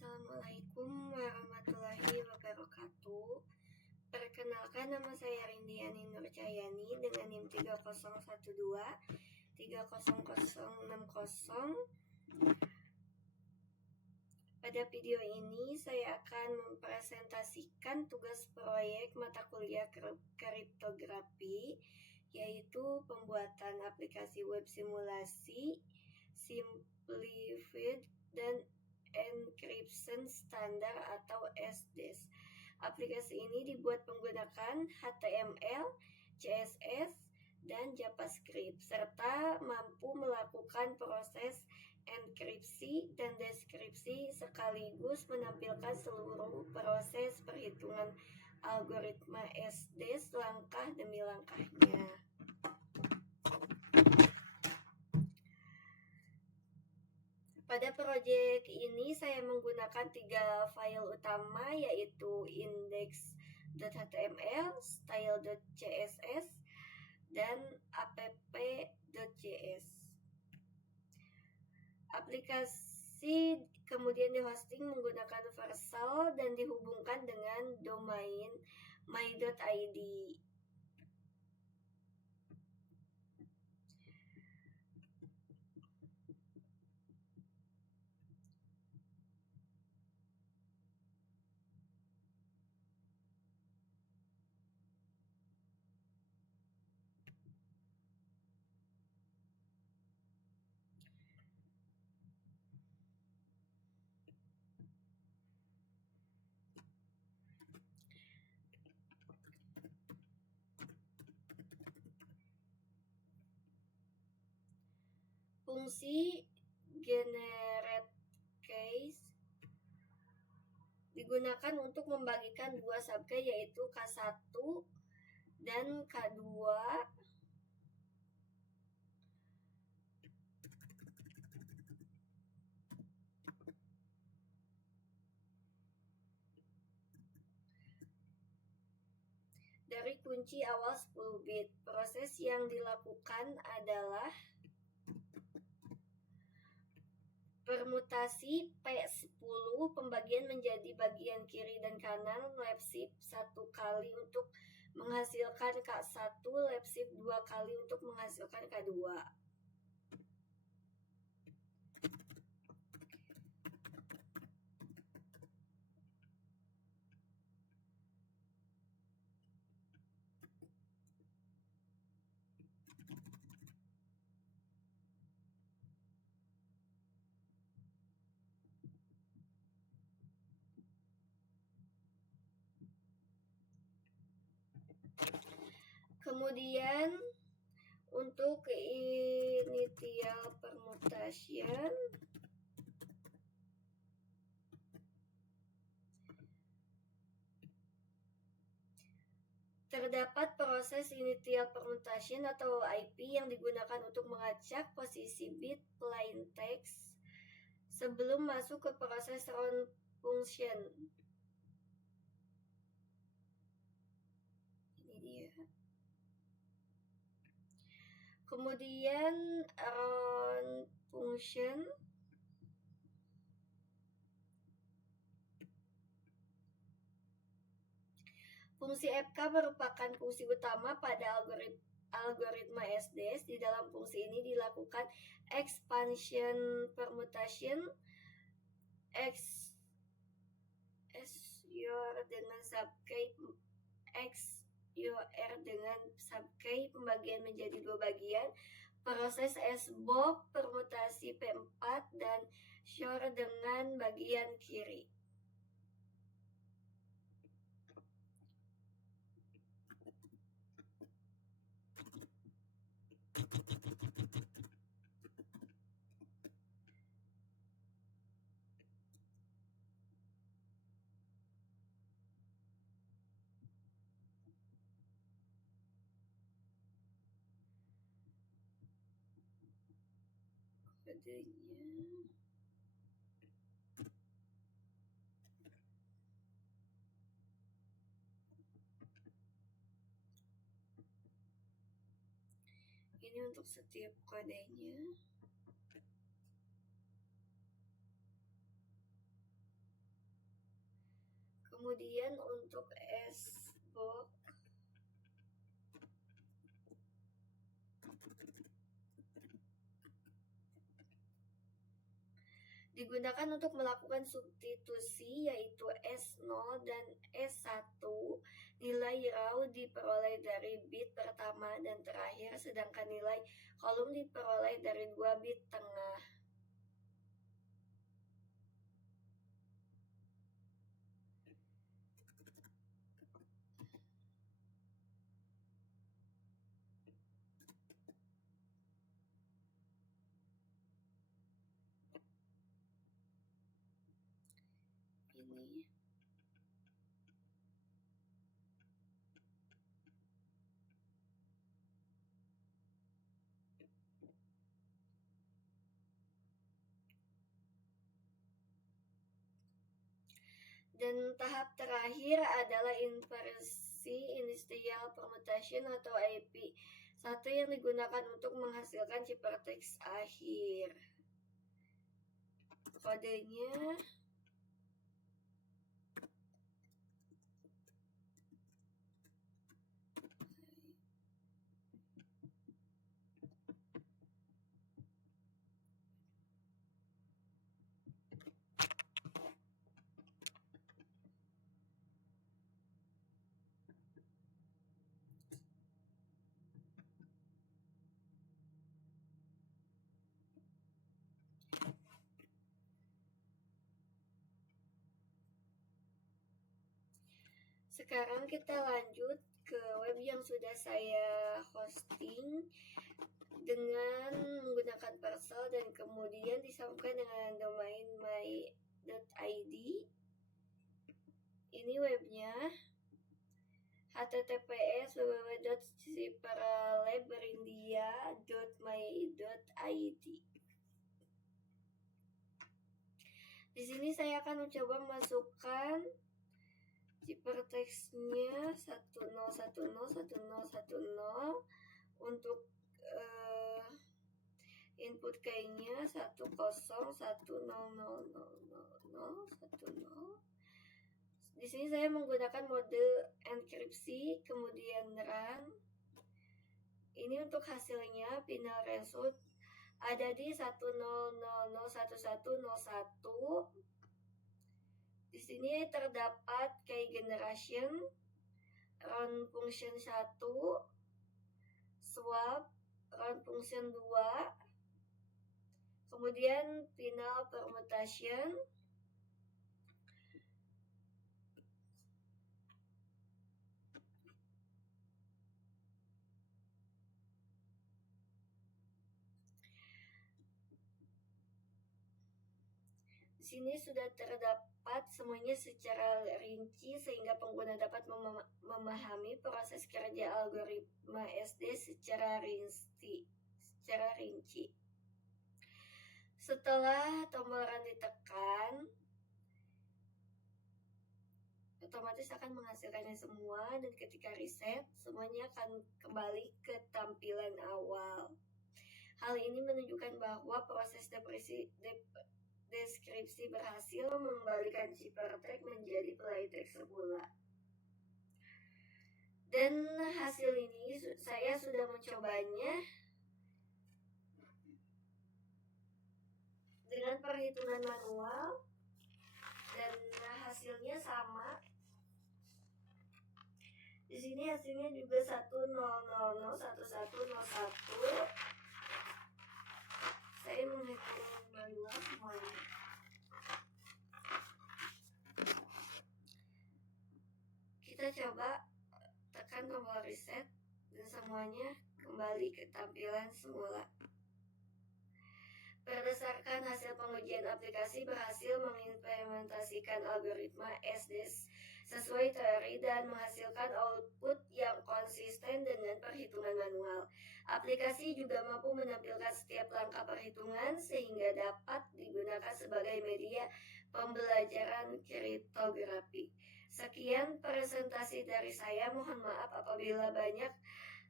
Assalamualaikum warahmatullahi wabarakatuh. Perkenalkan, nama saya Rindiani Nurcayani dengan NIM 3012 30060. Pada video ini saya akan mempresentasikan tugas proyek mata kuliah kriptografi, yaitu pembuatan aplikasi web simulasi, simplified, dan encryption standar atau SDS. Aplikasi ini dibuat menggunakan HTML, CSS, dan JavaScript, serta mampu melakukan proses enkripsi dan deskripsi sekaligus menampilkan seluruh proses perhitungan algoritma SDS langkah demi langkahnya. Pada proyek ini saya menggunakan 3 file utama, yaitu index.html, style.css, dan app.js. Aplikasi kemudian dihosting menggunakan Vercel dan dihubungkan dengan domain my.id. Fungsi GenerateCase digunakan untuk membagikan dua subkey, yaitu K1 dan K2 dari kunci awal 10 bit. Proses yang dilakukan adalah permutasi P10, pembagian menjadi bagian kiri dan kanan, left shift 1 kali untuk menghasilkan K1, left shift 2 kali untuk menghasilkan K2. Kemudian untuk initial permutation, terdapat proses initial permutation atau IP yang digunakan untuk mengacak posisi bit plain text sebelum masuk ke proses round function. Ini dia. Kemudian round function fungsi FK merupakan fungsi utama pada algoritma SDS. Di dalam fungsi ini dilakukan expansion permutation XOR dengan subkey pembagian menjadi dua bagian, proses SBOK permutasi P4 dan XOR dengan bagian kiri. Kodenya ini untuk setiap kodenya. Kemudian untuk SBOK digunakan untuk melakukan substitusi, yaitu S0 dan S1. Nilai raw diperoleh dari bit pertama dan terakhir, sedangkan nilai kolom diperoleh dari 2 bit tengah. Ini dan tahap terakhir adalah inversi initial permutation atau IP, satu yang digunakan untuk menghasilkan ciphertext akhir. Kodenya sekarang kita lanjut ke web yang sudah saya hosting dengan menggunakan parcel dan kemudian disambungkan dengan domain my.id. Ini webnya https://www.cipherlaberindia.my.id. Di sini saya akan mencoba memasukkan ciphertextnya 10101010 untuk input key-nya 10100010. Di sini saya menggunakan mode enkripsi, kemudian run. Ini untuk hasilnya final result ada di 10001101. Di sini terdapat key generation, round function 1, swap, round function 2, kemudian final permutation, di sini sudah terdapat semuanya secara rinci sehingga pengguna dapat memahami proses kerja algoritma SD secara rinci. Setelah tombol run ditekan, otomatis akan menghasilkannya semua, dan ketika reset, semuanya akan kembali ke tampilan awal. Hal ini menunjukkan bahwa proses deskripsi berhasil mengembalikan ciphertext menjadi plaintext semula. Dan hasil ini saya sudah mencobanya dengan perhitungan manual dan hasilnya sama. Di sini hasilnya juga 10001101. Saya menghitung manual semuanya. Kita coba tekan tombol reset dan semuanya kembali ke tampilan semula. Berdasarkan hasil pengujian aplikasi berhasil mengimplementasikan algoritma SD sesuai teori dan menghasilkan output yang konsisten dengan perhitungan manual. Aplikasi juga mampu menampilkan setiap langkah perhitungan sehingga dapat digunakan sebagai media pembelajaran kriptografi. Sekian presentasi dari saya. Mohon maaf apabila banyak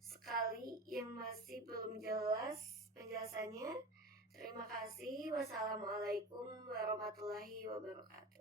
sekali yang masih belum jelas penjelasannya. Terima kasih. Wassalamualaikum warahmatullahi wabarakatuh.